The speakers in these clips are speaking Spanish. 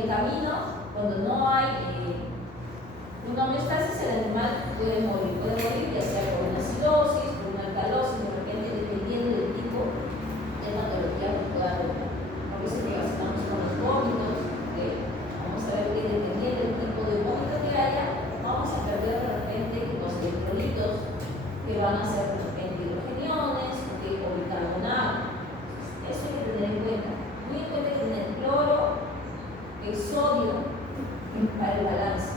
el camino, cuando no hay una homeostasis, el animal puede morir ya sea por una acidosis, por una alcalosis, de repente dependiendo del tipo de patología que pueda haber. Por eso que estamos con los vómitos, vamos a ver que dependiendo del tipo de vómito que haya, vamos a perder de repente los electrolitos que van a ser de repente hidrogeniones o bicarbonato. Eso hay que tener en cuenta. Muy importante tener cloro, el sodio para el balance.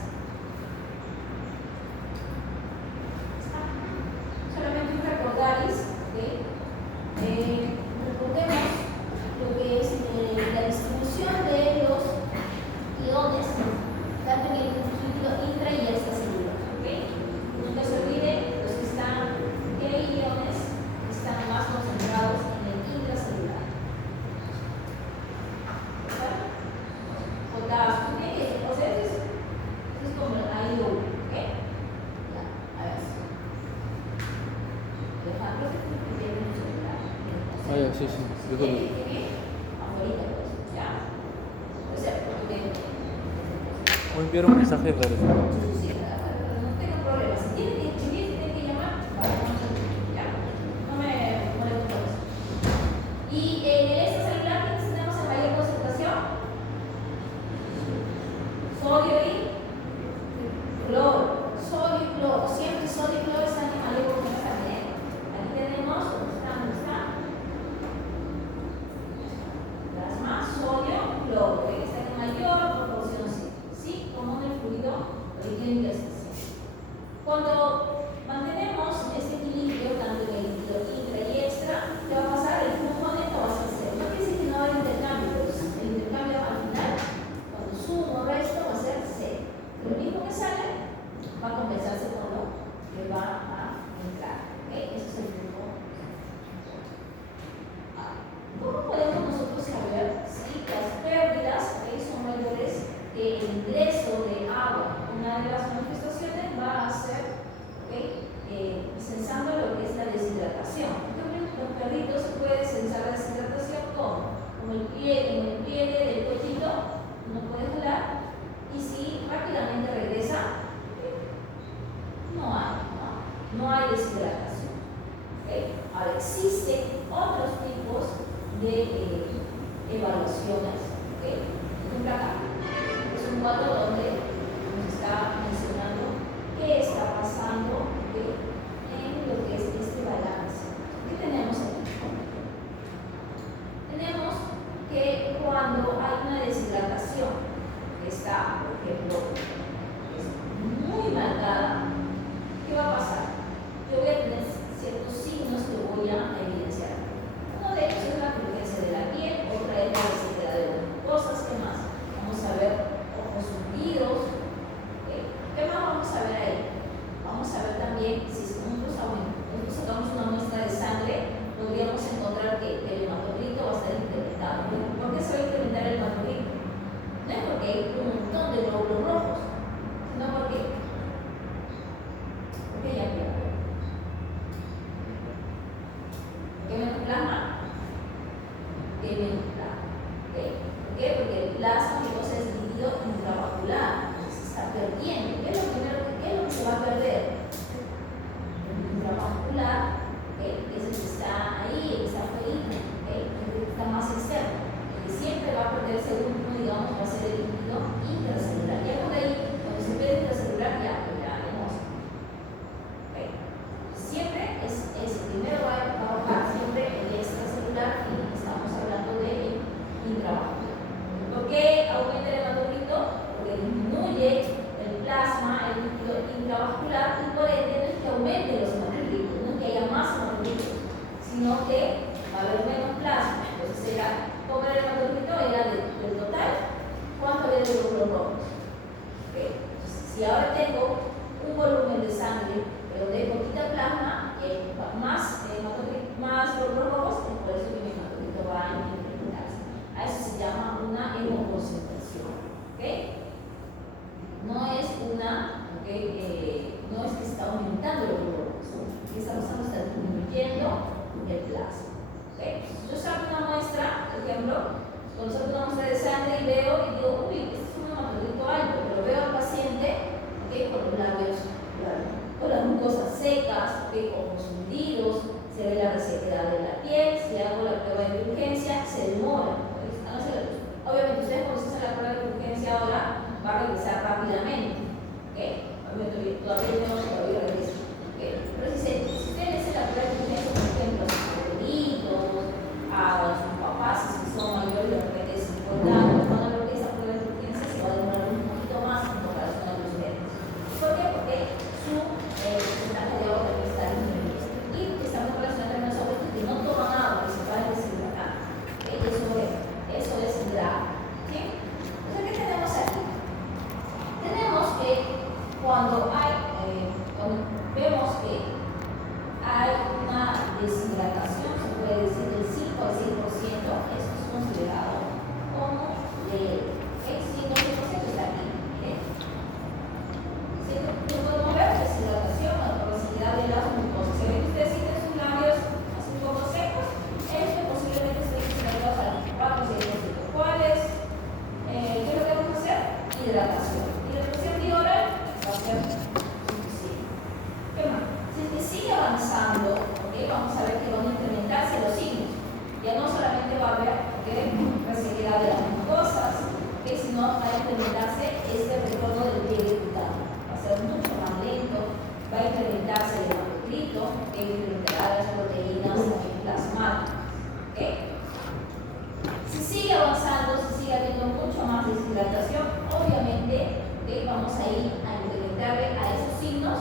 Solamente un recordarles, recordemos lo que es la distribución de los iones, tanto en el líquido intra y extracelular. Nunca se olvide, los que están, ¿qué iones están más concentrados en el intracelular? Potasio, o sea, eso es como ahí uno, ¿ok? Ya, a ver. Alejandro, ¿qué tiene un celular? Ya, sí, disculpe. Ahorita, pues, ¿ya? O sea, porque Voy a enviar un mensaje para eso. sí, no tengo problema. Si tienen que escribir, si tienen que llamar, vale, ya. No me molesto por eso. Y en el extracelular, ¿quiénes tenemos en mayor concentración? Sodio y cloro. Sodio y cloro. Siempre sodio y cloro están en mayor concentración. Aquí tenemos, ¿dónde está? Plasma, sodio, cloro. Están en mayor proporción, sí, como en el fluido líquido intersticial. Cuando mantenemos este equilibrio, tanto en el líquido intra y extra, ¿qué va a pasar? El flujo neto va a ser cero. No quiere decir que no haya intercambio, pero el intercambio al final, cuando sumo o resto, va a ser cero. Lo mismo que sale va a compensarse con lo que va a entrar. Ese es el flujo. ¿Cómo podemos nosotros saber si las pérdidas son mayores que el ingreso de agua? Una de las manifestaciones va a ser censando lo que es la deshidratación. Los perritos pueden censar la deshidratación con el pliegue del cuellito, uno puede jalar, y si rápidamente regresa, no hay deshidratación. Ahora, existen otros tipos de evaluaciones. Por acá es un cuadro donde nos está mencionando qué está pasando en lo que es este balance. ¿Qué tenemos aquí? Tenemos que cuando hay una deshidratación que está, por ejemplo, es muy marcada, ¿qué va a pasar? Yo voy a tener ciertos signos que voy a evidenciar. Uno de ellos es la turgencia de la piel, otra es la resequedad de las mucosas. ¿Qué más? Vamos a ver ojos hundidos. ¿Qué más vamos a ver ahí? Vamos a ver también si nosotros sacamos una muestra de sangre, podríamos encontrar que el hematocrito va a estar incrementado. ¿Por qué se va a incrementar el hematocrito? No es porque hay un montón de glóbulos rojos, sino porque ya pierdo. ¿Qué menos plasma? ¿Qué menos plasma? ¿Por qué? Porque el plasma es líquido intravascular, se está perdiendo. ¿Qué es lo que se va a perder? El intravascular, es el que está ahí, el que está afuera, el que está más externo. El que siempre va a perderse el último, digamos, va a ser el líquido intracelular. Ya por ahí, cuando se pierde intracelular, ya vemos. Siempre es primero va a bajar siempre el extracelular y estamos hablando de intravascular. ¿Por qué aumenta el hematocrito? Porque disminuye el plasma, el líquido intravascular, y por ende no es que aumente los hematocritos, no es que haya más hematocritos, sino que va a haber menos plasma. Entonces será, como el hematocrito era del total, ¿cuánto había de glóbulos rojos? Entonces, si ahora tengo un volumen de sangre pero de poquita plasma, más glóbulos rojos, es por eso que mi hematocrito va a incrementarse. A eso se llama una hemoconcentración. No es no es que está aumentando los glóbulos rojos, que está disminuyendo el plasma. Yo saco una muestra, por ejemplo, cuando saco una muestra de sangre y veo y digo, uy, hidratación. Hidratación bioral va a ser suficiente. ¿Qué más? Si es que sigue avanzando, ¿okay? Vamos a ver que van a incrementarse los signos. Ya no solamente va a haber resequedad de las mucosas, sino va a incrementarse este retorno del pliegue cutáneo. Va a ser mucho más lento, va a incrementarse el hematocrito, que incrementará las proteínas también plasmáticas. ¿Okay? Si sigue avanzando, si sigue habiendo mucho más deshidratación, obviamente vamos a ir a incrementarle a esos signos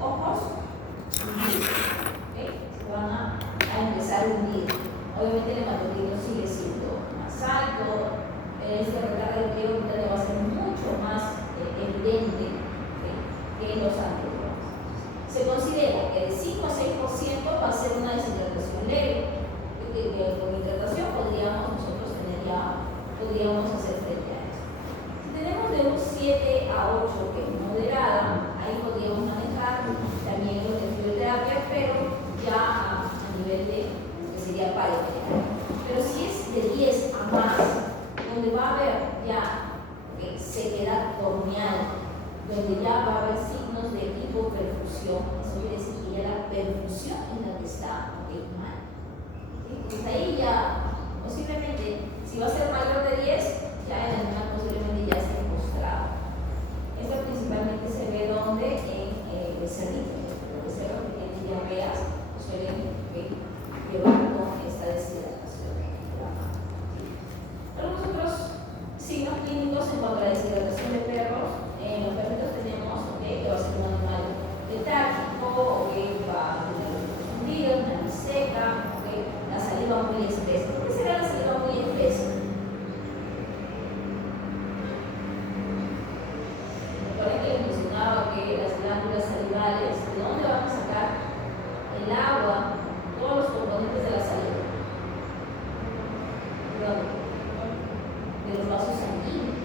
ojos hundidos. Se van a empezar a hundir. Obviamente el hematocrito sigue siendo más alto, este retardo del pliegue cutáneo va a ser mucho más evidente que en los anteriores. Se considera que de 5 a 6% va a ser una deshidratación leve. Con hidratación podríamos hacer frente a eso. Si tenemos de un 7 a 8 que es moderada, ahí podríamos manejar también lo de fibroterapia, pero ya a nivel de que sería paroterapia. Pero si es de 10 a más, donde va a haber ya sequedad corneal, donde ya va a haber signos de hipoperfusión, eso quiere decir que ya la perfusión es la que está mal. Pues ahí ya, posiblemente, si va a ser mayor de 10, ya el animal posiblemente ya esté postrado. Esto principalmente se ve donde en el becerrito. Los becerros que tienen diarreas suelen llevar con esta deshidratación. Algunos otros signos clínicos en cuanto a la deshidratación de perros. En los perritos tenemos que va a ser un animal letárgico, que va a tener los ojos hundidos, nariz seca, la saliva muy espesa. ¿Por qué será la saliva muy espesa? Recuerden que les mencionaba que las glándulas salivales, ¿de dónde van a sacar el agua, todos los componentes de la saliva? De los vasos sanguíneos.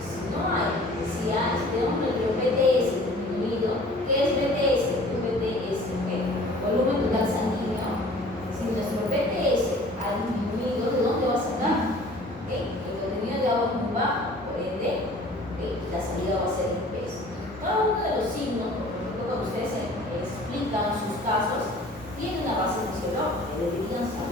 Si no hay, si tenemos nuestro BTS disminuido, ¿qué es BTS? Un BTS, volumen total sanguíneo. Si nuestro BTS ha disminuido, ¿de dónde va a sacar? El contenido de agua es muy bajo, por ende, la salida va a ser espesa. Cada uno de los signos, por ejemplo, cuando ustedes explican sus casos, tiene una base fisiológica, deberían saber.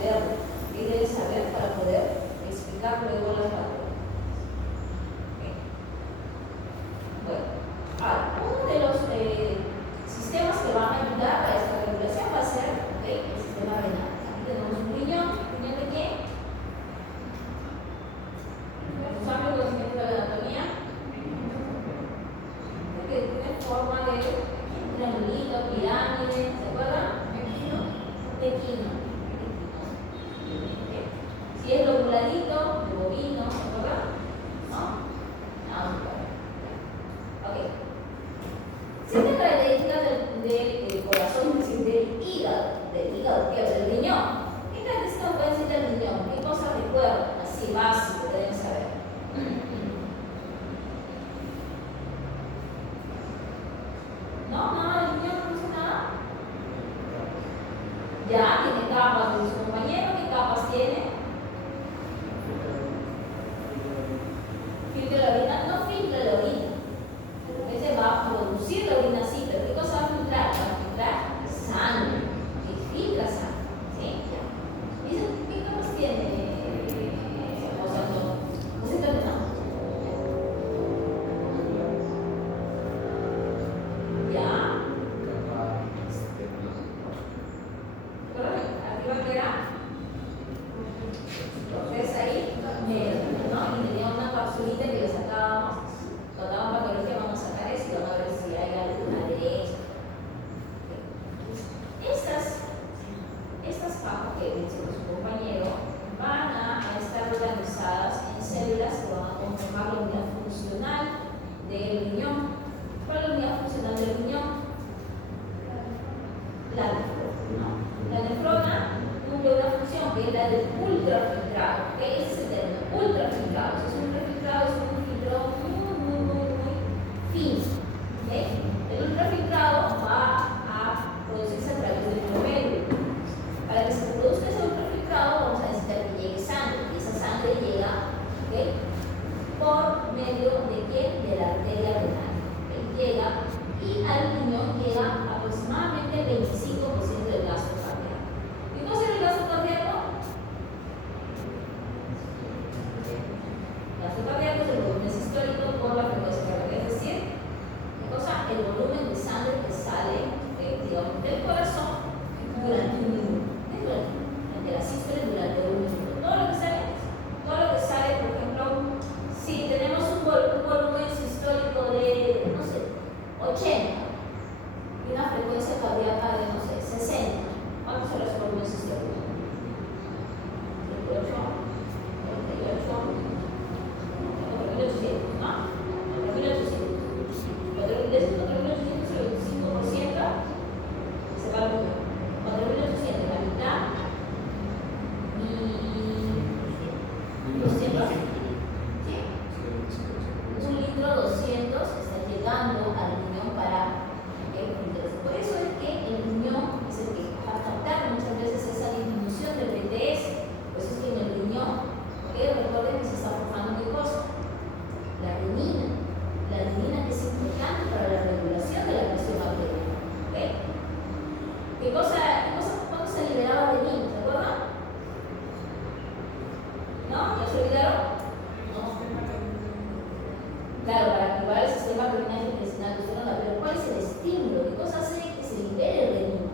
Claro, para activar el sistema renal intestinal, pero ¿cuál es el estímulo? ¿Qué cosa hace que se libere el renino?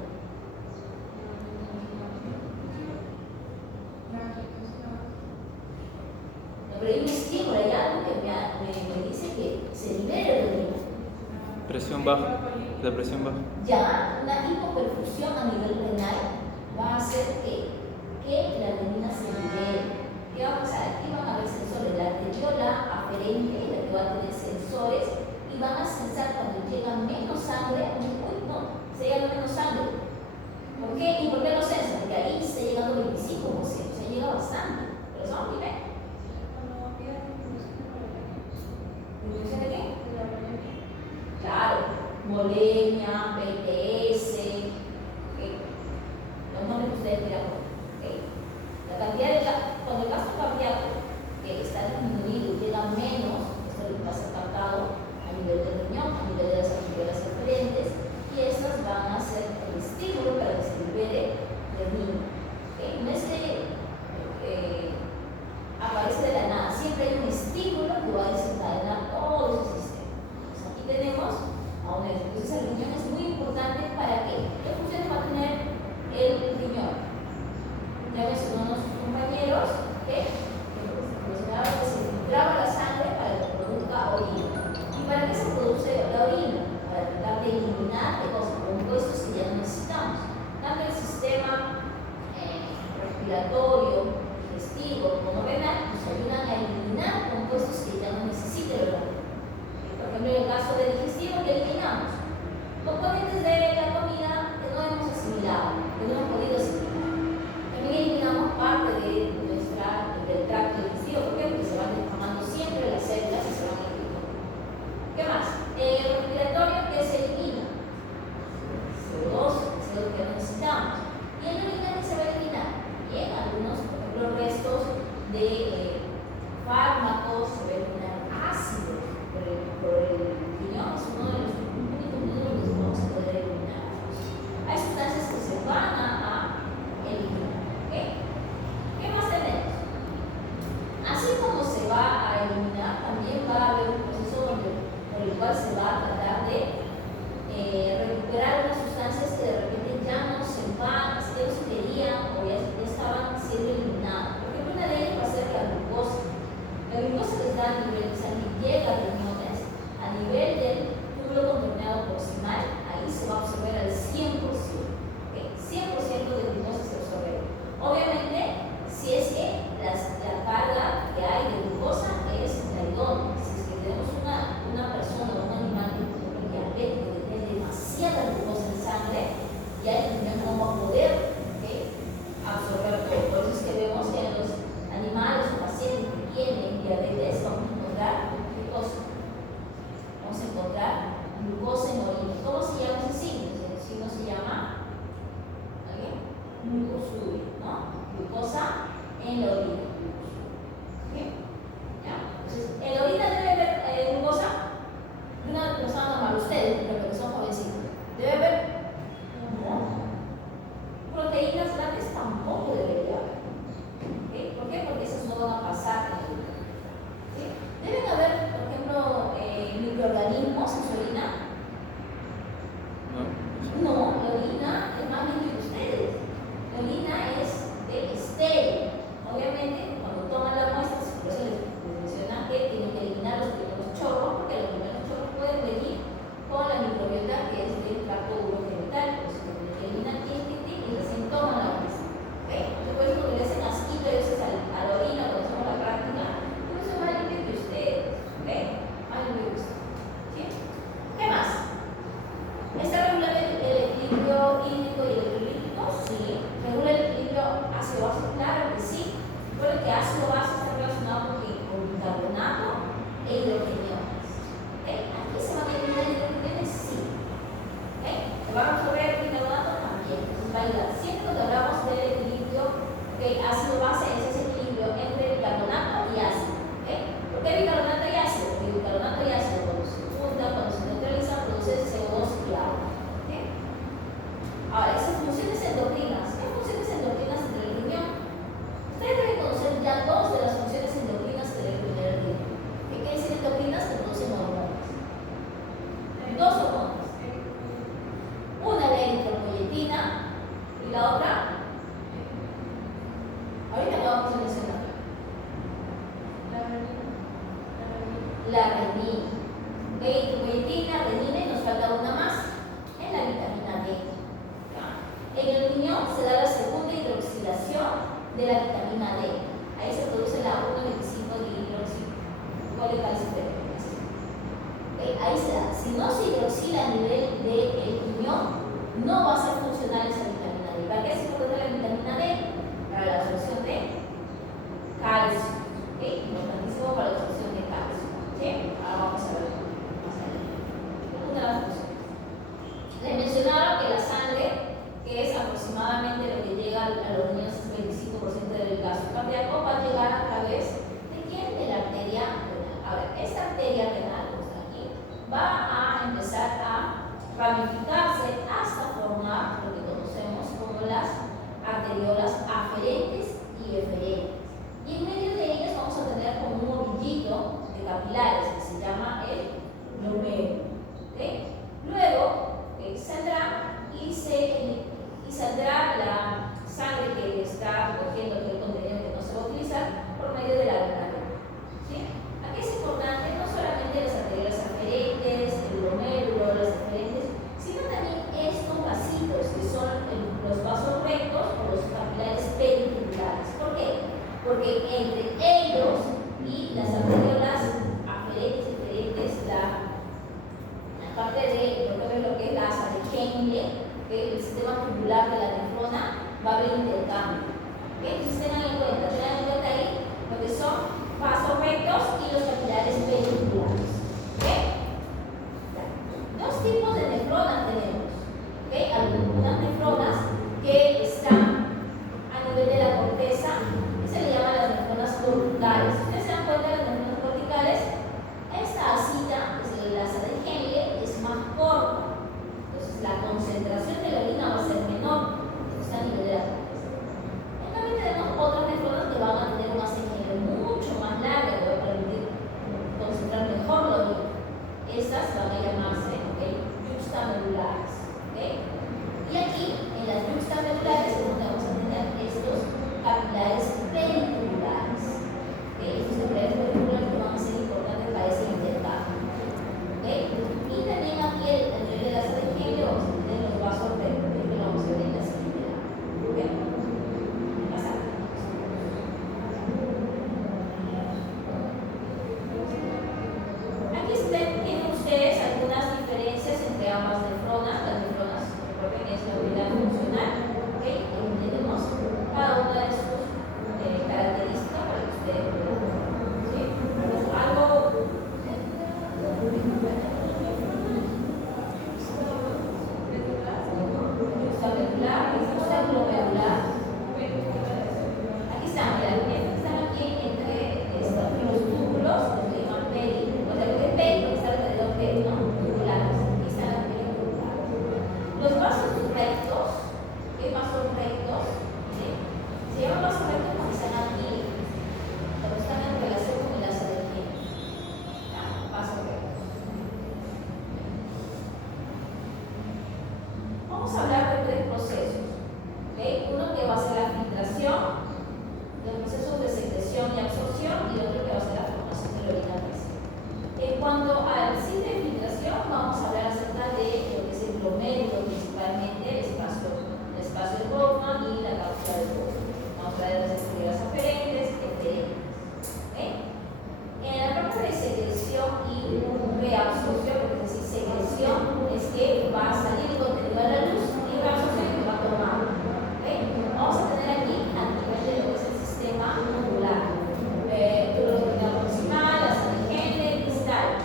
No, pero hay un estímulo, hay algo que me dice que se libere el renino. Presión baja, la presión baja. Ya, una hipoperfusión a nivel renal va a hacer que la renina se libere. ¿Qué va a pasar? Aquí van a haber sensores, la arteriola aferente, la que va a tener sensores, y van a sensar cuando llega menos sangre, uy, no, se llega menos sangre. ¿Por qué? ¿Y por qué no sensan? Porque ahí está llegando 25%, o sea, llega bastante. Pero son nivel. ¿Disminución de qué? Claro, molemia, PTS, los nombres que ustedes quieran. La cantidad de cuando el gasto cardíaco está disminuido y llega menos, esto es lo que va a ser captado a nivel del riñón, a nivel de las arteriolas aferentes, y estas van a ser el estímulo para que se libere el niño. No es que aparece de la nada, siempre hay un estímulo que va a desencadenar todo ese sistema. Entonces, aquí tenemos a un entonces el riñón es muy importante para ¿qué funciones va a tener el riñón? Ya mencionó nuestros compañeros que mencionaban que se filtraba la sangre para que produzca orina. ¿Y para qué se produce la orina? Para tratar de eliminar compuestos que ya no necesitamos. Tanto el sistema respiratorio, digestivo como renal nos ayudan a eliminar compuestos que ya no necesita el organismo. Por ejemplo, en el caso del digestivo, ¿qué eliminamos? Componentes de la comida que no hemos asimilado, que no hemos podido asimilar. También eliminamos parte del tracto digestivo. ¿Por qué? Porque se van desparramando siempre las células y se van eliminando. ¿Qué más? El respiratorio, ¿qué se elimina? CO2, CO2 que no necesitamos. ¿Y el orina qué se va a eliminar? Bien, algunos, por ejemplo, restos de fármacos, se va a eliminar ácido por el riñón, es uno de los únicos métodos que vamos a poder eliminar. Hay sustancias que se van a eliminar. ¿Qué más tenemos? Así como se va a eliminar, también va a haber un proceso por el cual se va a tratar de recuperar unas sustancias que de repente ya no se van, ya no se querían o ya estaban siendo eliminadas. Por ejemplo, una de ellas va a ser la glucosa. La glucosa que está a nivel de sangre llega a riñones, a nivel del túbulo contorneado proximal, ahí se va a absorber al 100%. 100% de glucosa se absorbe. Obviamente, si es que la carga que hay de glucosa es la idónea. Si es que tenemos una persona o un animal que es diabético, que tiene demasiada glucosa en sangre, ya el riñón no va a poder absorber todo. Por eso es que vemos que en los animales o pacientes que tienen diabetes vamos a encontrar renina. ¿Okay? Tropoyetina, renina y nos falta una más, en la vitamina D. ¿Ya? En el riñón se da la segunda hidroxilación de la vitamina D. Ahí se produce la 1,25-dihidroxicalciferol. Ahí se da. Si no se hidroxila a nivel del riñón, no va a ser funcional esa vitamina D. ¿Para qué es importante la vitamina D? Para la absorción de calcio. Importantísimo para la absorción de calcio. ¿Sí? Ahora vamos a ver más adelante. Una de las funciones. Les mencionaron que la sangre, que es aproximadamente lo que llega a los riñones, es 25% del gasto cardíaco, va a llegar a través de quién? De la arteria renal. Ahora, esta arteria renal, va a empezar a ramificarse hasta formar lo que conocemos como las arteriolas aferentes y eferentes. Y en medio de ellas vamos a tener como un ovillito de capilares que se llama el glomérulo. Luego saldrá y saldrá la sangre que está cogiendo el contenido que no se va a utilizar por medio de la vena. Aquí es importante no solamente las arteriolas aferentes, el glomérulo, las eferentes, sino también estos vasitos que son los vasos rectos o los capilares periculares. ¿Por qué? Porque entre ellos y las arteriolas aferentes y eferentes, la parte de lo que es la asa de Henle, que el sistema tubular de la nefrona, va a haber intercambio. Entonces tengan en cuenta ahí lo que son vasos rectos y los capilares periculares. Dos tipos de nefronas tenemos. Algunas nefronas que están a nivel de la corteza, que se le llaman las nefronas corticales. Si ustedes se dan cuenta de las nefronas corticales, esta asita, que es la asa de Henle, es más corta. Entonces la concentración de la orina va a ser menor. Está a nivel de la corteza. En cambio tenemos otras nefronas que van a tener una CGL mucho más larga, que va a permitir concentrar mejor la orina. Estas van a llamarse yuxtamedulares. Y aquí, en las yuxtamedulares, es donde vamos a tener estos capilares periculares. Estos capilares periculares que van a ser importantes para ese intercambio. Y también aquí, el nivel de la asa de Henle, vamos a tener los vasos rectos, que lo vamos a ver en la siguiente lámina. Aquí tienen ustedes algunas diferencias entre ambas nefronas. Las nefronas, recuerden, es la unidad funcional. Tenemos cada una de sus características para que ustedes puedan ver. Algo yuxtamedular, yuxtaglomerular. Aquí están, mira, están aquí entre los túbulos, los que llaman peri, o sea, lo que es peri, que está alrededor de, ¿no? Tubulares. Aquí están las periculares. Los vasos rectos, ¿qué vasos rectos? Se llaman vasos rectos porque están aquí, cuando están en relación con el asa del pie. Vasos rectos. Vamos a hablar de tres procesos. Uno que va a ser la filtración, los procesos de secreción y absorción, y otro que va a ser la formación de la orina fresca. En cuanto al sitio de filtración, vamos a hablar acerca de lo que es el glomérulo, principalmente el espacio de Bowman y la cápsula de Bowman. Vamos a hablar de las arterias aferentes, eferentes. En la parte de secreción y reabsorción, porque es decir, secreción es que va a salir el contenido a la luz y reabsorción es que va a tomar. Vamos a tener aquí a nivel de lo que es el sistema tubular. Tubular proximal, asa de Henle, distal.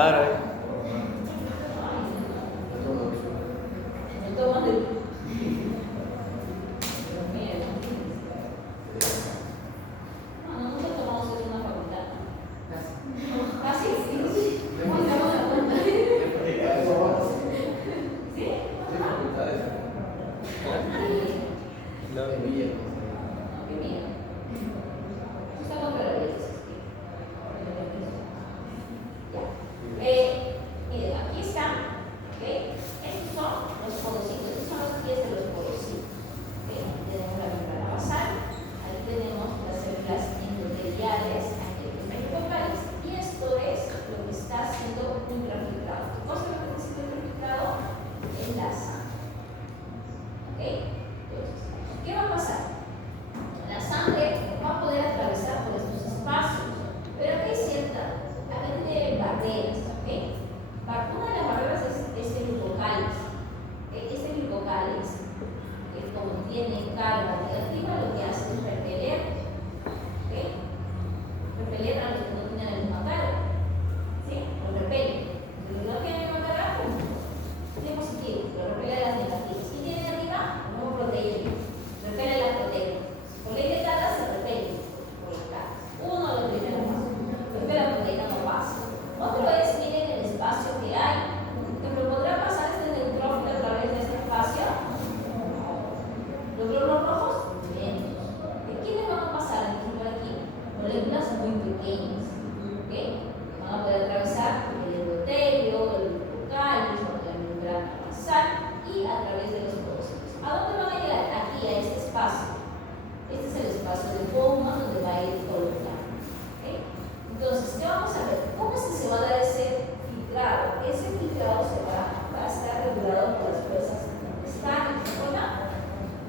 vara. No toman de... No, nunca tomamos eso en una facultad. Casi, sí. ¿Cómo estamos a cuenta? ¿Sí? No. Qué miedo. Está contra la ley. Miren, aquí están, ¿ok? Estos son los porocitos, estos son los pies de los porocitos. ¿Ok? Tenemos la membrana basal, ahí tenemos las células endoteliales, aquí los meningococcales, y esto es lo que está siendo ultrafiltrado. ¿Qué cosa es lo que está siendo ultrafiltrado? Es la sangre. ¿Ok? Entonces, ¿qué va a pasar? La sangre va a poder atravesar por estos espacios, pero aquí hay barreras, ¿ok? Una de las barreras es este glucocáliz. Este glucocáliz, que como tiene carga negativa, lo que hace es repeler, ¿ok? Repeler a los que no tienen la misma carga, ¿sí? Lo repele. Los que no tienen la misma carga, tiene positivo, lo repele a las negativas. ¿Quién tiene negativa? El nuevo proteína. Repele las proteínas. Por ley de carga se repele por las cargas. Uno de los primeros pasos. Porque la proteína no pasa. Otro es, miren el espacio que hay. ¿Me podrá pasar este neutrófilo a través de este espacio? ¿Los glóbulos rojos? Lentos. ¿Quiénes van a pasar? Por aquí. Moléculas muy pequeñas. ¿Ok? Van a poder atravesar el endotelio, el glucocáliz, la membrana basal y a través de los porocitos. ¿A dónde van a llegar? Aquí, a este espacio. Este es el espacio de Bowman donde va a ir todo el plan. ¿Okay? Entonces, ¿qué vamos a ver? ¿Cómo es que se va a dar ese filtrado? Ese filtrado va a estar regulado por las fuerzas estáticas.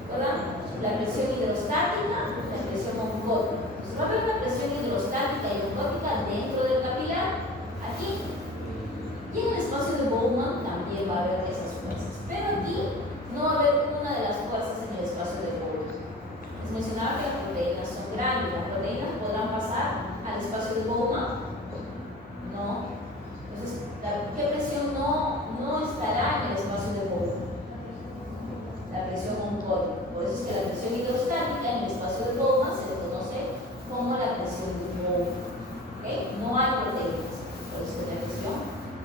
¿Recuerdan? La presión hidrostática, la presión oncótica. Entonces, va a haber una presión hidrostática y oncótica dentro del capilar, aquí. Y en el espacio de Bowman también va a haber esas fuerzas. Pero aquí no va a haber una de las fuerzas en el espacio de Bowman. Les mencionaba que las proteínas son grandes. Las proteínas podrán pasar al espacio de Bowman. No. Entonces, ¿qué presión no estará en el espacio de Bowman? La presión oncótica. Por eso es que la presión hidrostática en el espacio de Bowman se le conoce como la presión de Bowman. ¿Okay? No hay proteínas. Por eso es la presión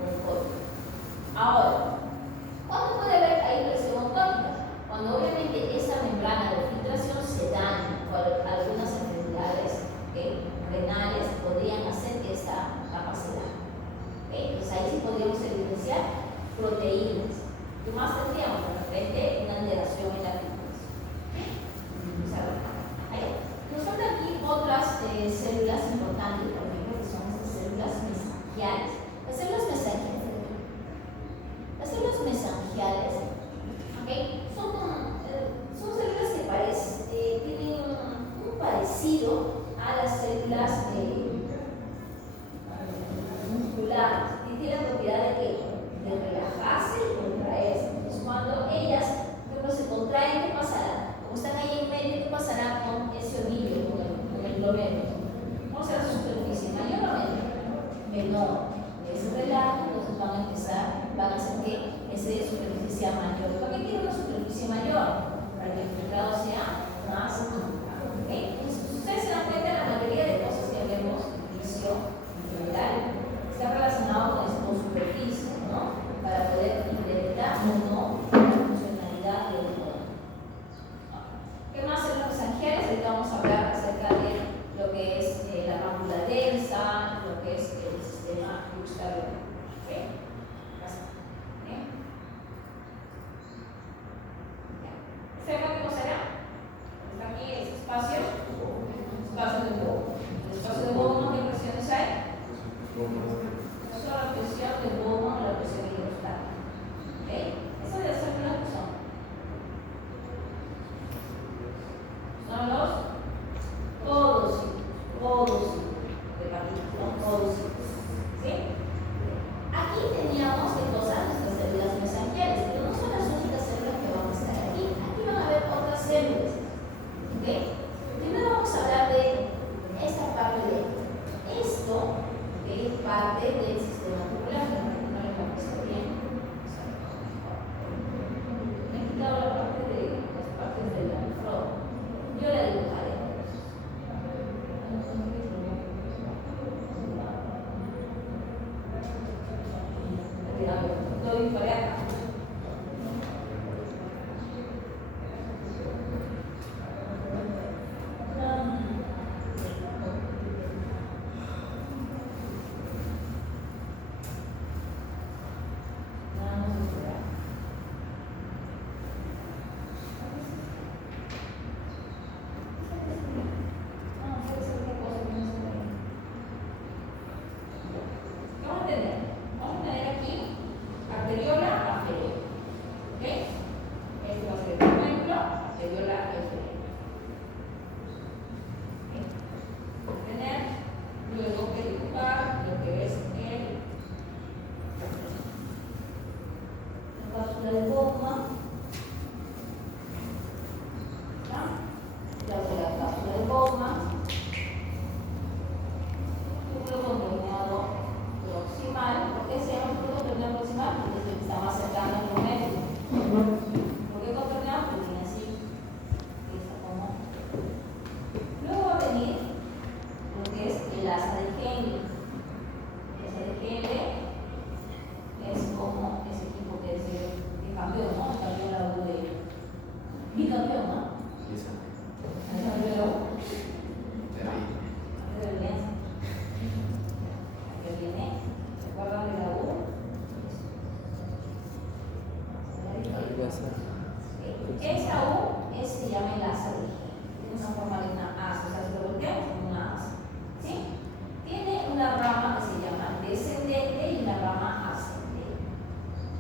oncótica. Ahora, ¿cuándo puede haber ahí presión oncótica? Cuando obviamente esa membrana de filtración se daña por algunas enfermedades renales podrían hacer que esta capacidad. Entonces ahí sí podríamos evidenciar proteínas. ¿Qué más tendríamos? De repente una alteración en la filtración. arteriola efferente. Tener luego que dibujar lo que es la cápsula de Bowman. La cápsula de Bowman, túbulo contorneado proximal. ¿Por qué se llama túbulo contorneado proximal? Porque se está más cercano al promedio. ¿Por qué contorneado? Porque viene así. Está como. Luego va a venir lo que es el asa de Henle. El asa de Henle es como ese tipo que es de campeón, ¿no? El campeón la U de bicampeón, ¿no? ¿El campeón de la U? De Alianza. Aquí viene, ¿se acuerdan de la U? Esa U se llama el asa de Henle. Tiene una forma de una asa, o sea, si lo volteamos como una asa. ¿Sí? Tiene una rama que se llama descendente y una rama ascendente.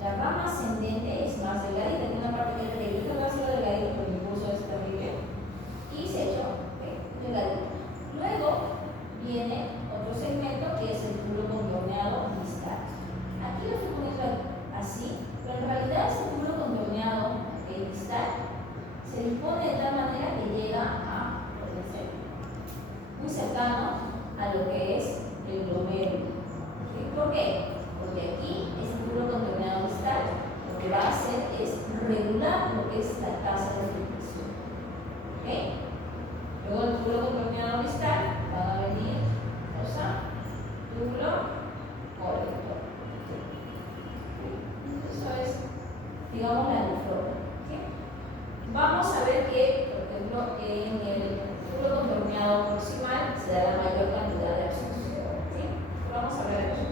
La rama ascendente es más delgadita, tiene una parte que es delgadita, no ha sido delgadita, pero el impulso es terrible. Y se echó delgadito. Luego viene otro segmento que es el túbulo contorneado distal. Aquí lo estoy poniendo así, pero en realidad ese túbulo contorneado distal se dispone de tal manera que llega a muy cercano a lo que es el glomérulo. ¿Por qué? Porque aquí este túbulo contorneado distal lo que va a hacer es regular lo que es la tasa de filtración. ¿Okay? Luego el túbulo contorneado distal van a venir túbulo colector. Eso es, digamos, la neurona. Vamos a ver que, por ejemplo, en el túbulo contorneado proximal se da la mayor cantidad de absorción. ¿Sí? Vamos a ver aquí.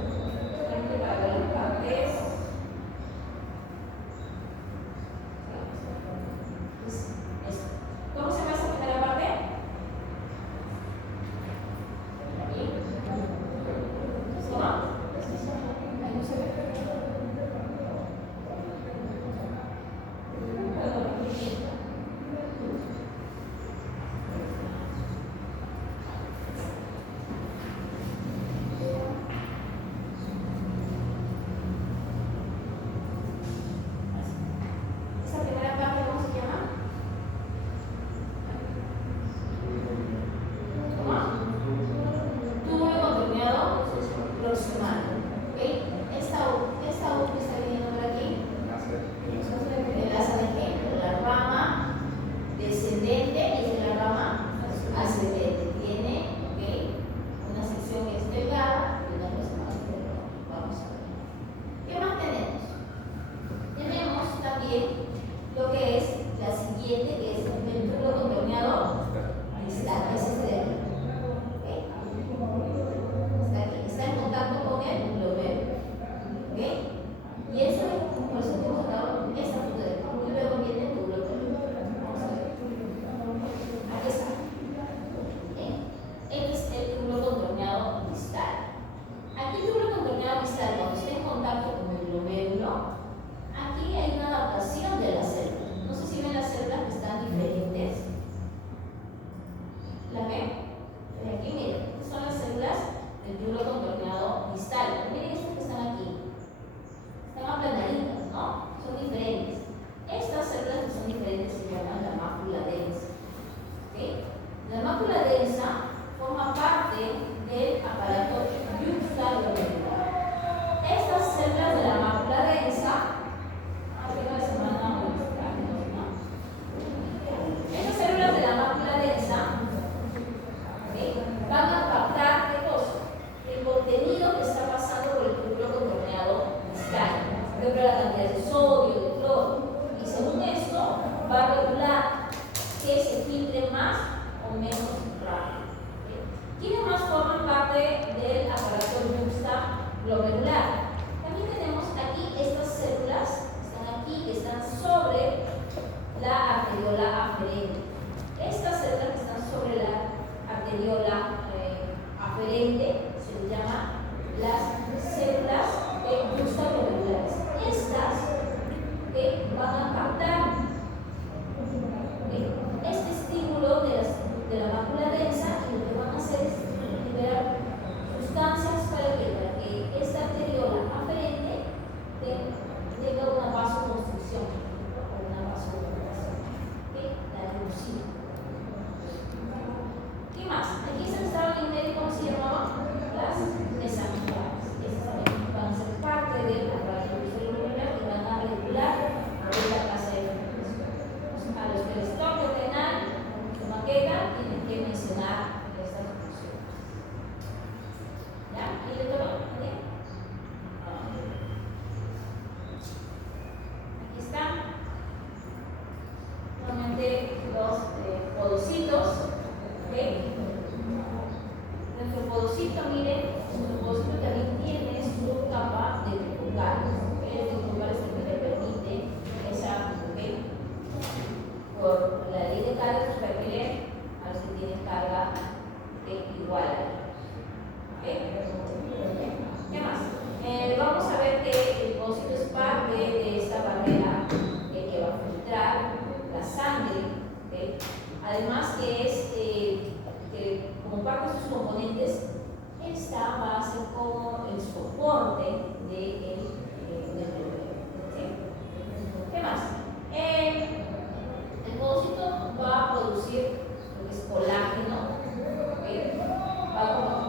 Para ver las partes. ¿Cómo se llama esa primera parte? Aquí. ¿Cómo? Ahí no se ve. Lo que es la siguiente, que es el túbulo contorneado distal, es este de aquí. ¿Okay? Está aquí, está en contacto con el glomérulo. ¿Okay? Y eso es por eso que hemos sacado esta foto de aquí. Y luego viene el túbulo contorneado. Vamos a ver. Aquí está. Este es el túbulo contorneado distal. Aquí el túbulo contorneado distal, cuando está en contacto con el glomérulo, aquí hay una adaptación de las células. No sé si ven las células que están diferentes. ¿Las ven? Aquí miren, estas son las células del túbulo contorneado distal. Pero miren estas que están aquí. Están aplanaditas, ¿no? Son diferentes. Estas células que son diferentes se llaman la mácula densa. ¿Okay? La mácula densa forma parte del aparato yuxtaglomerular. Estas células de la mácula densa, estas células de la mácula densa, ¿okay?, van a captar ¿qué cosa? El contenido que está pasando por el túbulo contorneado distal. Por ejemplo, la cantidad de sodio, de cloro. Y según esto, va a regular que se filtre más o menos rápido. ¿Okay? ¿Quiénes más forman parte del aparato yuxtaglomerular? También tenemos aquí estas células, están aquí, que están sobre la arteriola aferente. Estas células que están sobre la arteriola aferente se les llama las células yuxtaglomerulares. Estas van a captar por la ley de carga se refiere a los que tienen carga igual a ellos. ¿Qué más? Vamos a ver que el pocito es parte de esta barrera que va a filtrar la sangre. Además que es que como parte de sus componentes, esta va a ser como el soporte del bebé. ¿Qué más? El pocito va a producir lo que es colágeno.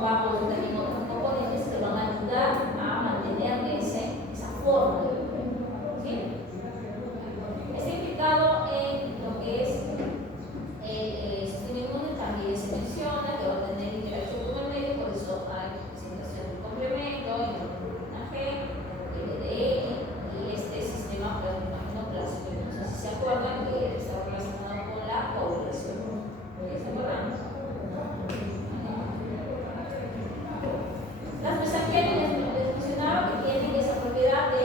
Va a producir también otros componentes que van a ayudar a mantener esa forma del bebé. ¿Sí? Está implicado en lo que es el sistema inmune, también se menciona que va a tener interacción con el medio, por eso hay presentación del complemento, el EDN y este sistema plasmaplasmático. No sé si se acuerdan que está relacionado con la ovulación. ¿Se acuerdan? Las mesangiales les mencionaba que tienen esa propiedad de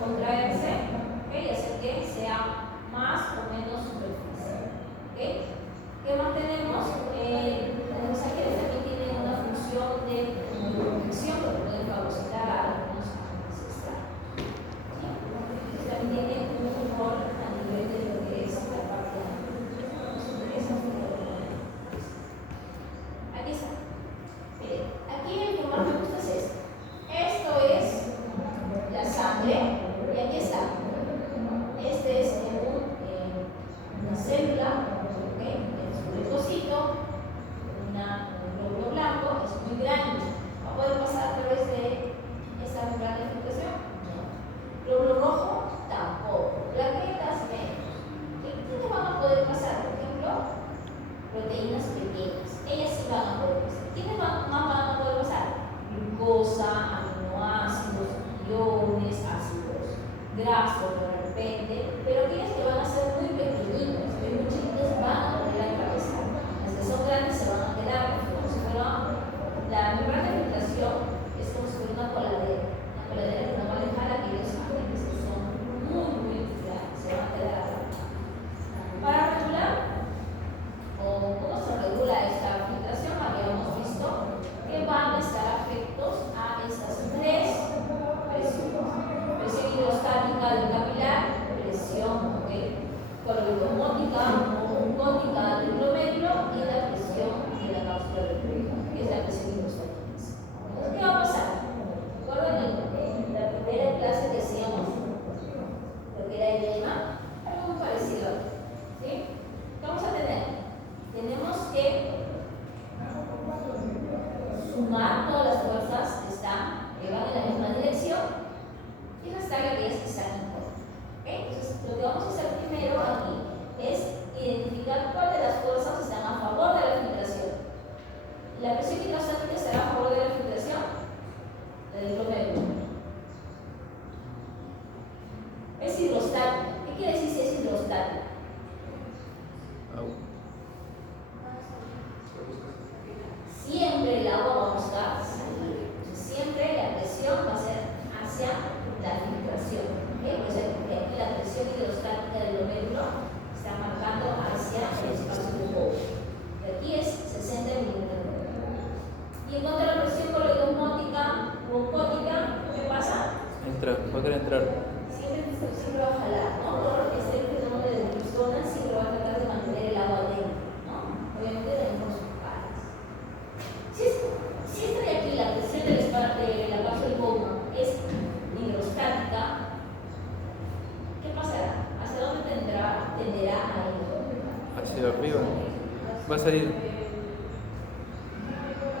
contraerse y hacer que sea más o menos superficie. ¿Qué más tenemos? Las mesangiales también tienen una función de protección que pueden fagocitar a algunos ancestrales. Entonces también tiene un rol a nivel de lo que es la parte de esa función. Aquí está. Miren, aquí el que más me gusta es esto. Esto es la sangre y aquí está. Este es una célula, es un leucocito, un glóbulo blanco, es muy grande. ¿Va a poder pasar a través de esta membrana de filtración? No. Glóbulo rojo, tampoco. Plaquetas, menos. ¿Quiénes van a poder pasar? Por ejemplo, proteínas pequeñas. Ellas sí van a poder pasar. ¿Quiénes más van a poder pasar? Glucosa, aminoácidos, iones, ácidos grasos de repente, pero aquellas que van a ser muy pequeñitas, muy chiquitas, van a poder atravesar. Las que son grandes se van a quedar como si fuera la membrana de filtración, es como si fuera una coladera que no va a dejar aquellos agentes que son muy grandes, se van a quedar atrás. Para regular, ¿cómo se regula esta filtración? Habíamos visto que van a estar afectos a estas tres presiones: presión hidrostática del capilar, presión coroidosmótica o óptica del glomérulo y la presión de la cápsula del cuello, que es la presión hidrostática. Entonces, ¿qué va a pasar? ¿Recuerdan en la primera clase que hacíamos lo que era el lema? Algo muy parecido. ¿Sí? ¿Qué vamos a tener? Tenemos que sumar todas las fuerzas que van en la misma dirección y restar aquellas que están en contra. Entonces, lo que vamos a hacer primero aquí es identificar cuál de las fuerzas están a favor de la filtración. La presión hidrostática estará a favor de la filtración, la del glomérulo. Es hidrostática. ¿Qué quiere decir si es hidrostática? Siempre el agua va a buscar salir. Siempre la presión va a ser hacia la filtración. Pues aquí la presión hidrostática del glomérulo está marcando hacia el espacio de Bowles. Y aquí es 60 milímetros. Y en cuanto a la presión coroidosmótica o óptica, ¿qué pasa? Va a querer entrar. Siempre va a jalar, ¿no? Todo lo que es el fenómeno de difusona siempre va a tratar de mantener el agua dentro, ¿no? Obviamente tenemos sus pares. Si esta de aquí, la presión de la cápsula de Bowman es hidrostática, ¿qué pasará? ¿Hacia dónde tenderá a ir? Hacia arriba. Va a salir.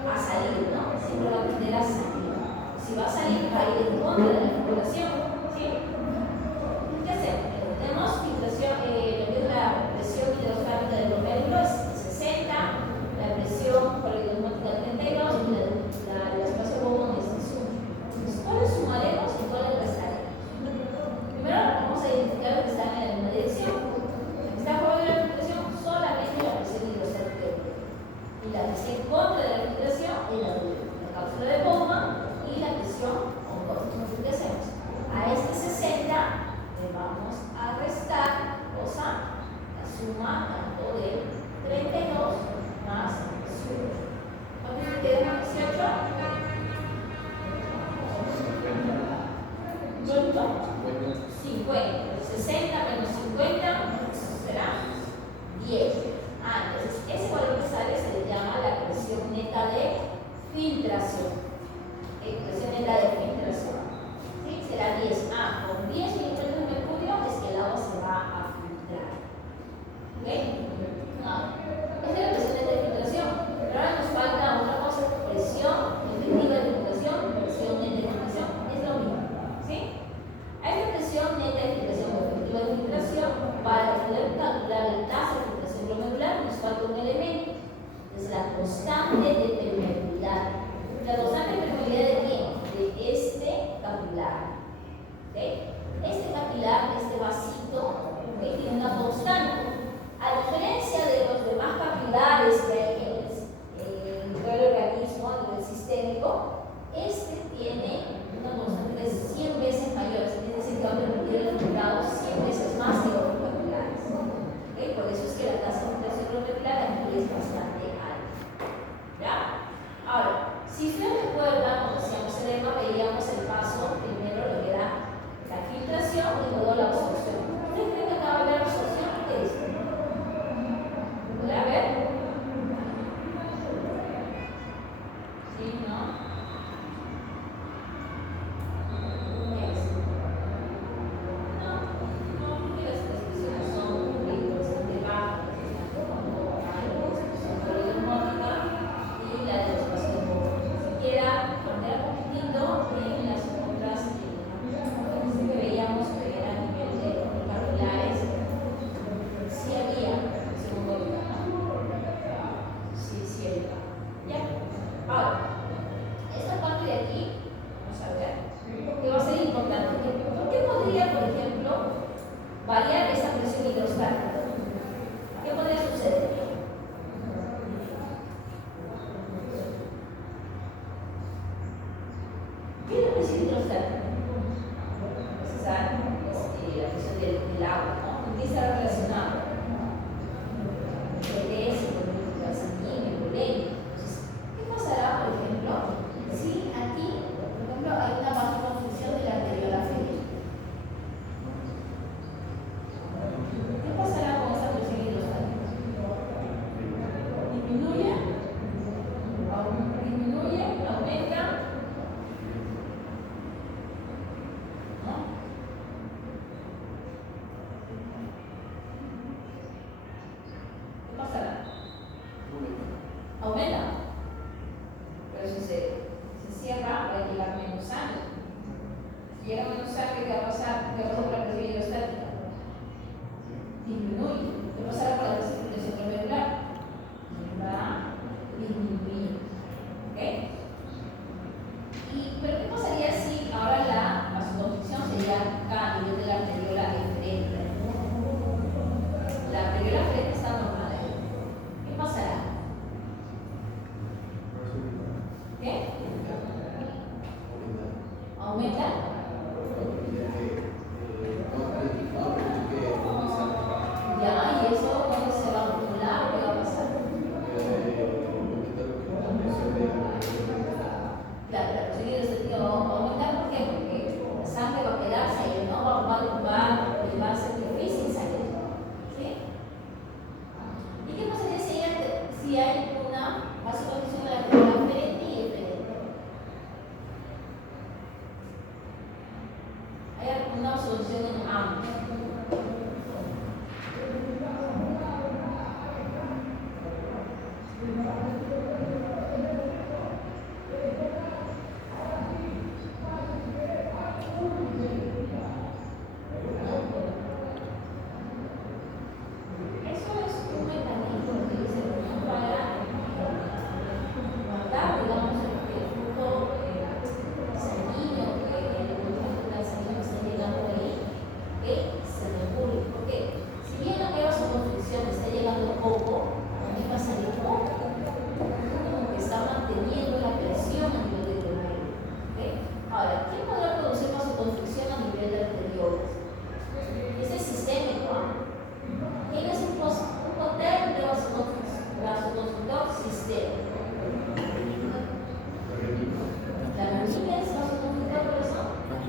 A salir, ¿no? Siempre va a tender a salir. Si va a salir, va a ir en contra de la filtración, ¿sí? ¿Qué hacemos? Tenemos filtración, lo que es la presión hidrostática del glomérulo es 60, la presión coroidosmótica 32 y el espacio Bowman es 18. Entonces, ¿cuáles sumaremos y cuáles restaremos? Primero vamos a identificar los que están en la misma dirección. Está a favor de la filtración solamente la presión hidrostática del glomérulo. Y la que está en contra de la filtración es la cápsula de Bowman y la presión oncológica. ¿Qué hacemos? suma tanto de 32 más 18. ¿Cuánto se queda con 18? ¿Cuánto? 50. 60 menos 50 será 10. Entonces ese valor que sale se le llama la presión neta de filtración. Presión neta de filtración. ¿Sí? Será 10. Con 10 milímetros de mercurio es que el agua se va a filtrar. ¿Ok? Esa es la presión neta de filtración. Pero ahora nos falta otra cosa: presión efectiva de filtración, presión neta de filtración. Es lo mismo. ¿Sí? A esta presión neta de filtración o efectiva de filtración, para poder calcular la tasa de filtración glomerular, nos falta un elemento. Es la constante de permeabilidad. ¿La constante de permeabilidad de quién? De este capilar. ¿Okay? Este capilar, este vasito, ¿okay?, tiene una constante. A diferencia de los demás capilares que hay en todo el organismo a nivel sistémico, este tiene una constante de 100 veces mayor. Es decir, que va a permitir el resultado 100 veces más que otros capilares. ¿Okay? Por eso es que la tasa de filtración glomerular aquí es bastante alta. ¿Ya? Ahora, si ustedes recuerdan, cuando hacíamos edema, veíamos el paso, primero lo que era la filtración y luego la absorción. ¿Ustedes creen que acaba de la absorción? ¿Qué dicen? ¿Podrá ver? ¿Sí? ¿No? ¿Qué es? No, porque las expresiones son bastante bajas. Y la de los pacientes. Si queda poner un poquitito en las otras que veíamos que era a nivel de capilares, sí había segundo lugar, ¿no? Sí había. ¿Ya? Ahora, esta parte de aquí, vamos a ver, que va a ser importante. ¿Por qué podría, por ejemplo, variar esa presión hidrostática? ¿Qué podría suceder? ¿Qué es la presión hidrostática? Pues esa es la presión del agua, ¿no? ¿Con qué está relacionado? Con el con el sanguíneo, con el Entonces, ¿qué pasará, por ejemplo, si aquí, por ejemplo, hay una baja confusión de la arteriola femenina? ¿Qué pasará con esa presión hidrostática? ¿Disminuye? ¿Disminuye? ¿Aumenta? ¿No? ¿Qué pasará? ¿Aumenta? Pero si se cierra, va a llegar menos sangre. Si llega menos sangre, ¿qué va a pasar? ¿Qué va a pasar con la presión hidrostática? Disminuye. ¿Qué pasará con la presión glomerular? Va a disminuir. ¿Ok? ¿Pero qué pasaría si ahora la vasoconstricción sería acá a nivel de la arteriola eferente? La arteriola eferente está normal. ¿Qué pasará? ¿Qué? ¿Aumenta? Ya, ¿y eso cuando se va a acumular? ¿Qué va a pasar?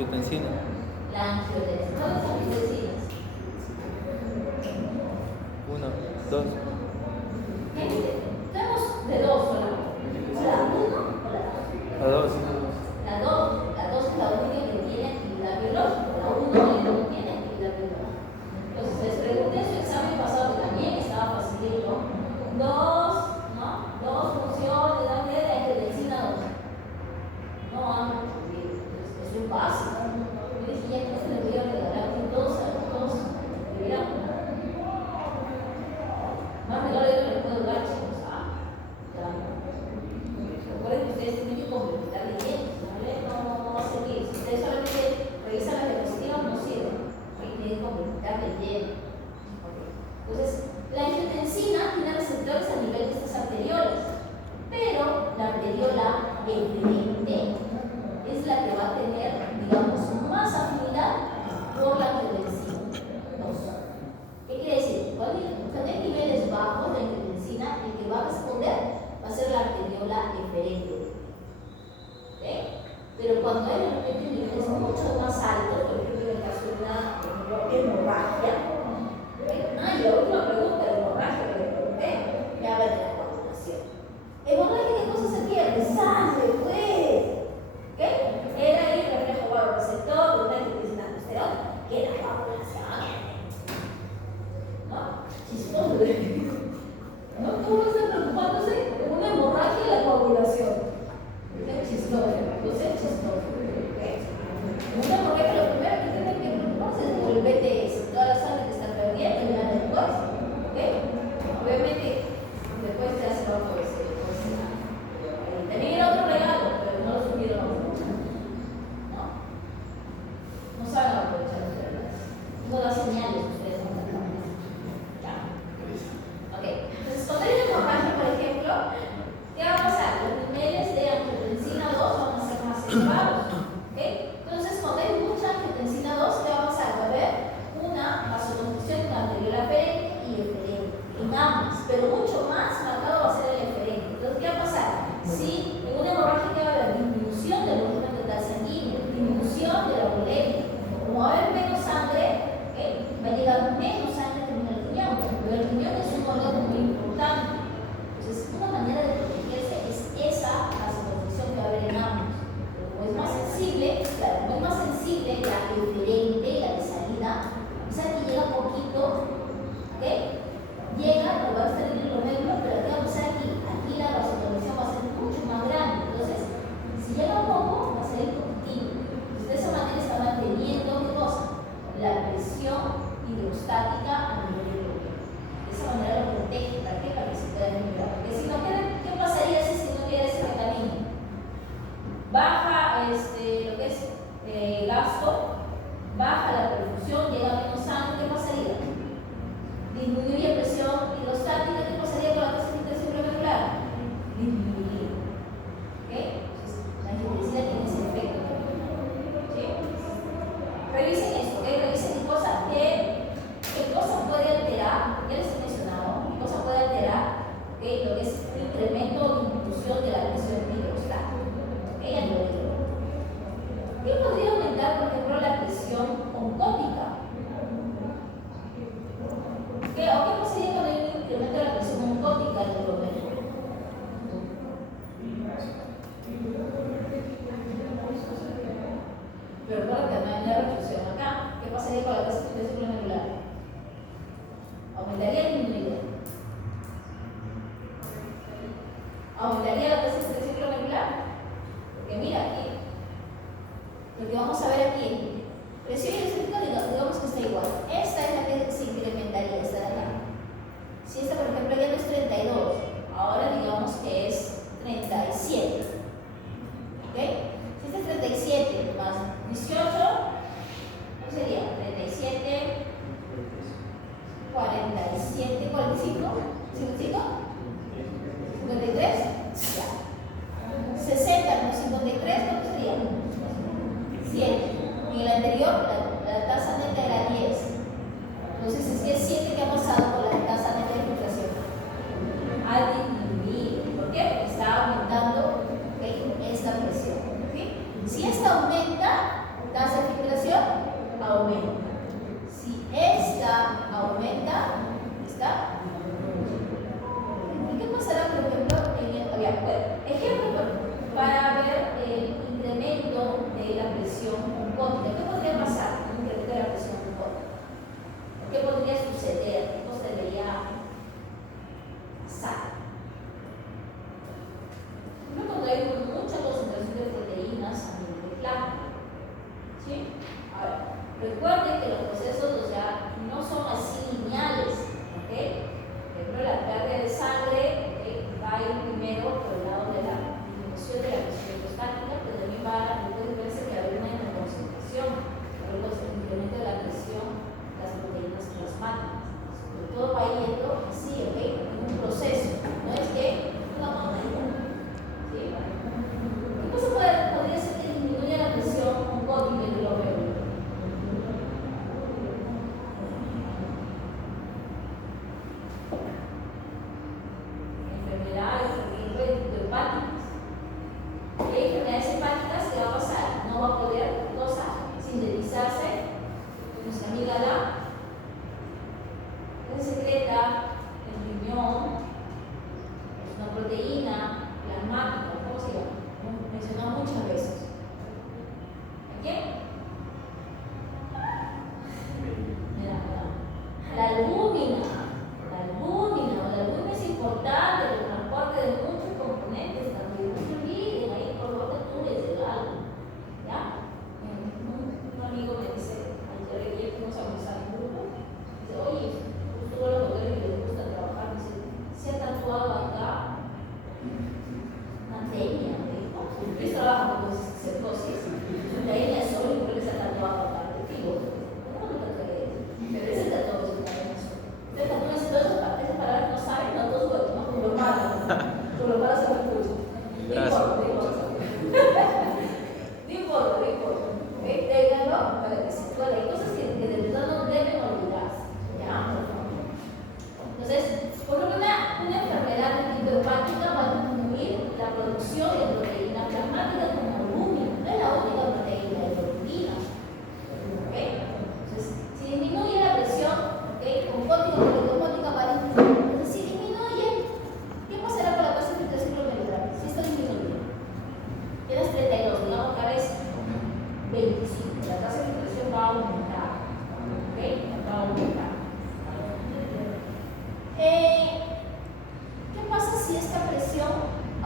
Angiotensina. La angiotensina. ¿Cuántas angiotensinas? 1, 2. Tenemos de dos solamente. ¿O la 1 o la 2? A 2. La 2 es la única que tiene actividad biológica. La 1 no tiene actividad biológica. Entonces, les pregunté en su examen pasado, que también estaba facilito, dos funciones de angiotensina 2. No han respondido. Entonces, eso es básico. Yo dije, ya que se le voy a regalar que todos deberían. Más regalo yo no les puedo dar, chicos. Recuerden que ustedes tienen que complementar leyendo. No va a servir. Si ustedes solamente revisan las diapositivas, no sirven. Tienen que complementar leyendo. Entonces, la angiotensina tiene receptores a nivel de estas arteriolas, pero la arteriola eferente es la que va a tener, digamos, más afinidad por la angiotensina 2. ¿Qué quiere decir? Cuando hay niveles bajos de angiotensina, el que va a responder va a ser la arteriola eferente. Pero cuando hay de repente niveles mucho más altos, por ejemplo, en el caso de una hemorragia, y la última pregunta de hemorragia que le pregunté, me habla de la coagulación. ¿Hemorragia qué cosa se pierde? ¡Sangre, pues! Era ahí el reflejo vasoreceptor de una angiotensina aldosterona, que era la coagulación. ¿No? Chistoso. ¿No? Todos están preocupándose por una hemorragia y la coagulación. Es chistoso. Entonces es chistoso. Una hemorragia, lo primero que tienen que preocuparse es por el BTS, toda la sangre que está perdiendo y ya después. Obviamente, después ya se va a poder ser. También era otro regalo, pero no lo supieron. No saben aprovechar los regalos. No da señales ustedes no saben. Ok, entonces cuando hay una hemorragia, por ejemplo, ¿qué va a pasar? Los niveles de angiotensina 2 van a ser más elevados. Entonces, cuando hay mucha angiotensina 2, ¿qué va a pasar? Va a haber una vasoconstricción de la arteriola eferente y eferente, en ambas, pero mucho más marcado va a ser el eferente. Entonces, ¿qué va a pasar? Si en una hemorragia va a haber disminución del volumen total sanguíneo, disminución de la bulimia, como va a haber menos sangre, va a llegar menos sangre también al riñón, pero el riñón es un órgano muy importante. Entonces, una manera de protegerse es esa vasoconstricción que va a haber en ambos. Pero como es más sensible, claro, como es más sensible la eferente, la de salida, esa que llega poquito, llega, no va a estar en el glomérulo, pero ¿qué va a pasar aquí? Aquí la vasoconstricción va a ser mucho más grande. Entonces, si llega poco, va a ser poquitito. Entonces, de esa manera está manteniendo, ¿qué cosa? La presión hidrostática a nivel del glomérulo. De esa manera lo protege. ¿Para qué? Para que se pueda liberar. Porque si no, ¿qué pasaría si no hubiera ese mecanismo? Baja lo que es gasto, baja la perfusión, llega menos sangre, ¿qué pasaría? Disminuye presión hidrostática, ¿qué pasaría con la tasa de filtración glomerular? Disminuye. Entonces, la angiotensina tiene ese efecto también. Revisen esto, revisen qué cosa puede alterar, ya les he mencionado, qué cosa puede alterar lo que es un incremento o disminución de la presión hidrostática. A nivel del glomérulo. ¿Qué podría aumentar, por ejemplo, la presión oncótica? ¿Qué pasaría cuando hay un incremento de la presión oncótica del glomérulo? Pero recuerda que no hay una reflexión acá. ¿Qué pasaría con la tasa de filtración glomerular? ¿Aumentaría o disminuiría? ¿Aumentaría la tasa de filtración glomerular? Porque mira aquí, lo que vamos a ver aquí, presión hidrostática, digamos que está igual. Esta es la que se incrementaría, esta de acá. Si esta, por ejemplo, ya no es 32, ahora digamos que es 37. Si esta es 37 más 18, ¿qué sería? 37, 47, 45, 55, 53, ya.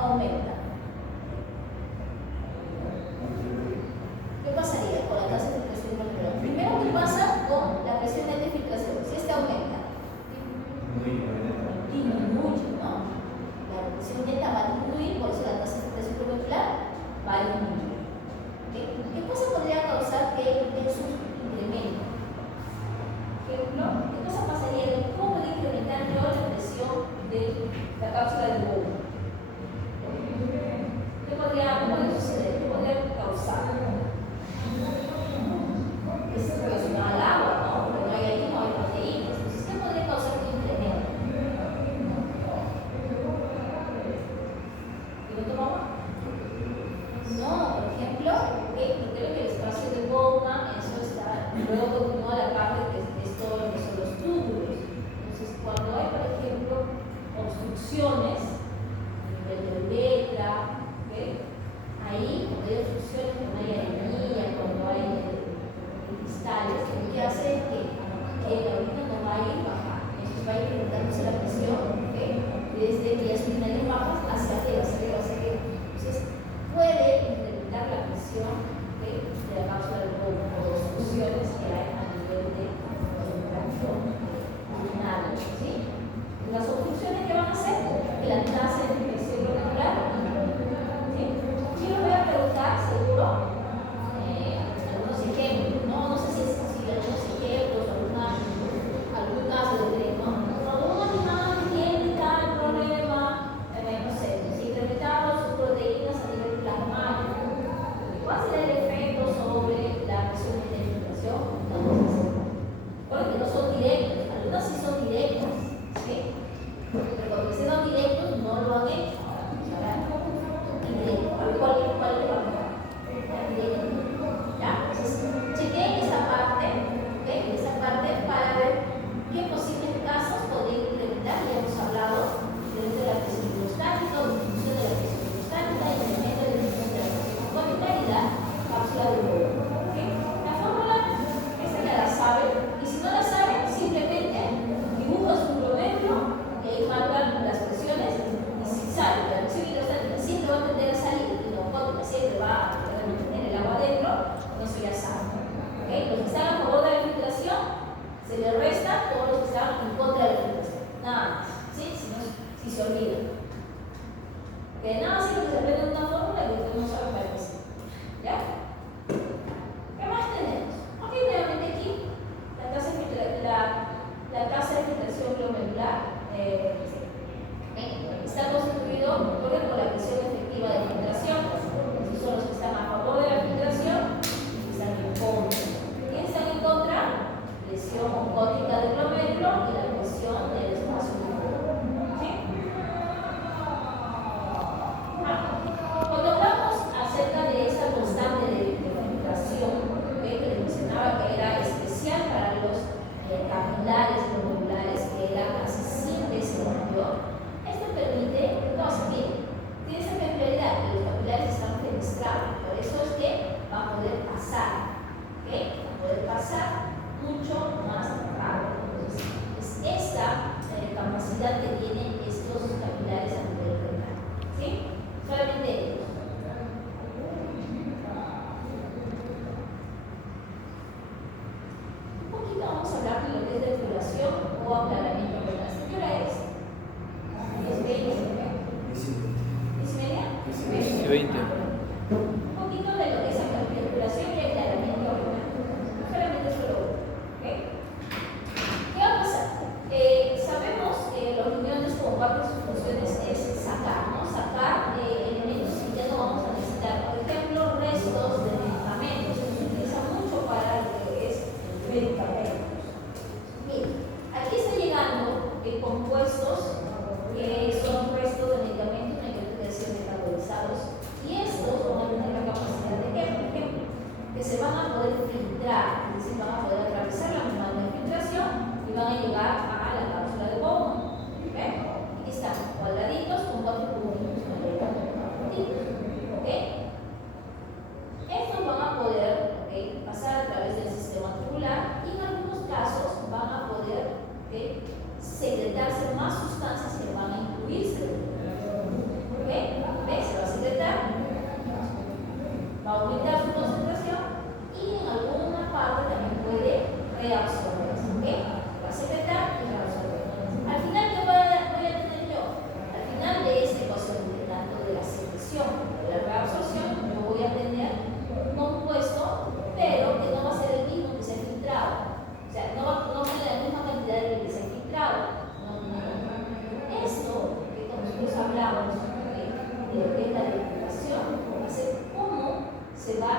aumenta. ¿Qué pasaría con la tasa de filtración molecular? Primero, ¿qué pasa con la presión de filtración? Si esta aumenta, disminuye, ¿no? La presión neta va a disminuir, por eso la tasa de filtración molecular va a disminuir. ¿Qué cosa podría causar que eso incremente? Ejemplo, ¿qué cosa pasaría? ¿Cómo podría incrementar yo la presión de la cápsula del huevo? ¿Qué podría suceder? ¿Qué podría causar? Es relacionado al agua, ¿no? Porque no hay ahí, no hay proteínas. Entonces, ¿qué podría causar que incremente? ¿Y no toma agua? No, por ejemplo, creo que el espacio de Bowman, eso está, luego continúa la parte que es todo lo que son los túbulos. Entonces, cuando hay, por ejemplo, obstrucciones a nivel de uretra, ahí, cuando hay obstrucciones, cuando hay anemia, cuando hay cristales, lo que hace es que la orina no va a ir bajando. Entonces va a ir incrementándose la presión, desde vías urinarias bajas hacia arriba, hacia arriba, hacia arriba. Entonces, puede incrementar la presión de la cápsula del huevo por obstrucciones que hay a nivel de tracto urinario, ¿sí? Las obstrucciones que van a hacer que la tasa de infección molecular, ¿sí? Yo les voy a preguntar, seguro, algunos ejemplos, no sé si es posible, algunos ejemplos, algún caso de cuando un animal tiene tal problema, no sé, si incrementaron sus proteínas a nivel plasmático, ¿cuál será el efecto sobre la presión de infiltración? Porque no son directos, algunas sí son directas, ¿sí? Pero cuando se dan directos no lo han hecho. Indirecto. ¿Cuál le va a quedar? ¿Ya? Entonces, chequen esa parte, ¿ok? Esa parte para ver qué posibles casos podría incrementar. Ya hemos hablado de la presión hidrostática, disminución de la presión hidrostática, incremento de la presión de la presión cónica y la cápsula de huevo. ¿Ok? La fórmula, esta ya la saben, y si no la saben, simplemente dibujan su cronómetro y ahí marcan las presiones, y si sale la presión hidrostática siempre va a tender a salir y la cónica siempre va a mantener el agua adentro, con eso ya saben. ¿Okay? Los que están a favor de la filtración se le resta todos los que están en contra de la filtración. Nada más. ¿Sí? Si se olvidan. De nada sirve que se aprenda una fórmula que usted no sabe para qué sirve. ¿Ya? ¿Qué más tenemos? Ok, nuevamente aquí la tasa de filtración glomerular está constituido por la presión efectiva de filtración. Esos son los que están a favor de la filtración y los que están en contra. ¿Quiénes están en contra? Presión oncótica del glomérulo y la presión del espacio de huevo. ¿Sí?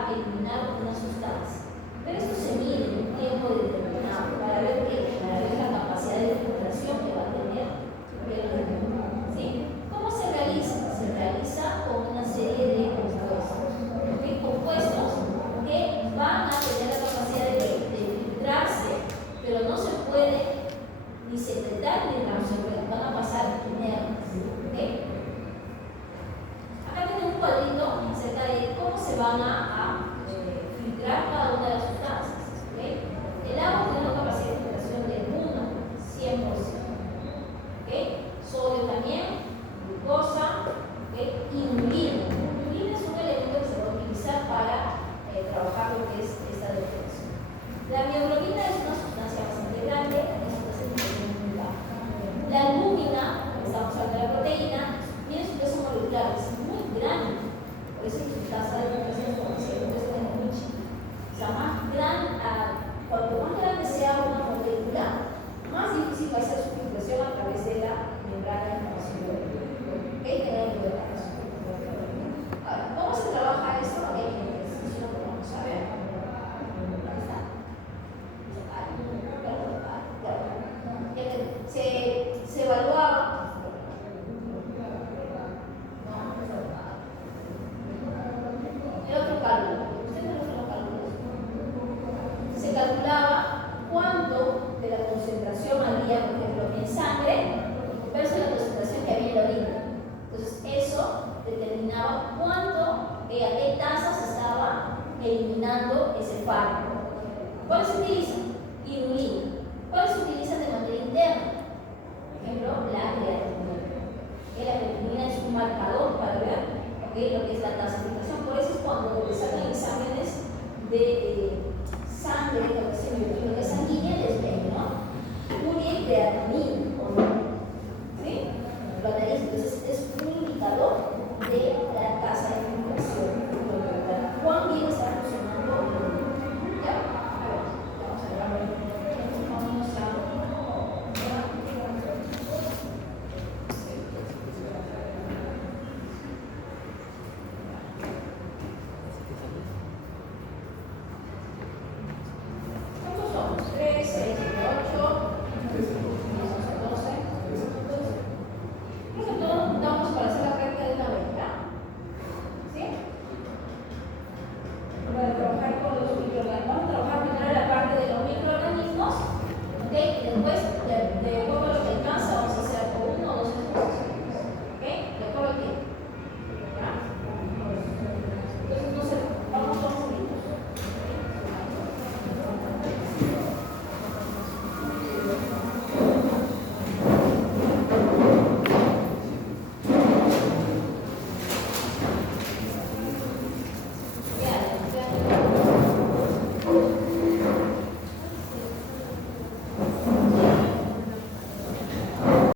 a eliminar una sustancia. Pero esto se mide en un tiempo determinado para ver la capacidad de filtración que va a tener el organismo. ¿Sí? ¿Cómo se realiza? Se realiza con una serie de compuestos. ¿Okay? Compuestos que van a tener la capacidad de filtrarse, pero no se puede ni secretar ni absorber, van a pasar inertes. ¿Okay? Acá tenemos un cuadrito acerca de cómo se van a filtrar cada una de las sustancias. ¿Okay? El agua tiene una capacidad de filtración de 100%. ¿Okay? Sodio también, glucosa, ¿okay? Inulina. Inulina es un elemento que se va a utilizar para trabajar lo que es esta depuración. La mioglobina es una sustancia bastante grande, es una sustancia muy baja. La albúmina, estamos hablando de la proteína, tiene su peso molecular, es muy grande. Por eso su tasa de filtración es como si es muy chica. O sea, cuanto más grande sea una molécula, más difícil va a ser su filtración a través de la membrana de información. Ahora, ¿cómo se trabaja esto? Aquí hay un ejercicio que vamos a ver. Ahí está. Se evaluaba. El otro cálculo. Ustedes no son los cálculos. Se calculaba cuánto de la concentración había, por ejemplo, en sangre versus la concentración que había en la orina. Entonces, eso determinaba a qué tasa se estaba eliminando ese fármaco. ¿Cuáles se utilizan? Inulina. ¿Cuáles se utilizan de manera interna? Por ejemplo, la creatinina. La creatinina es un marcador para ver lo que es la tasa de filtración. Por eso es cuando se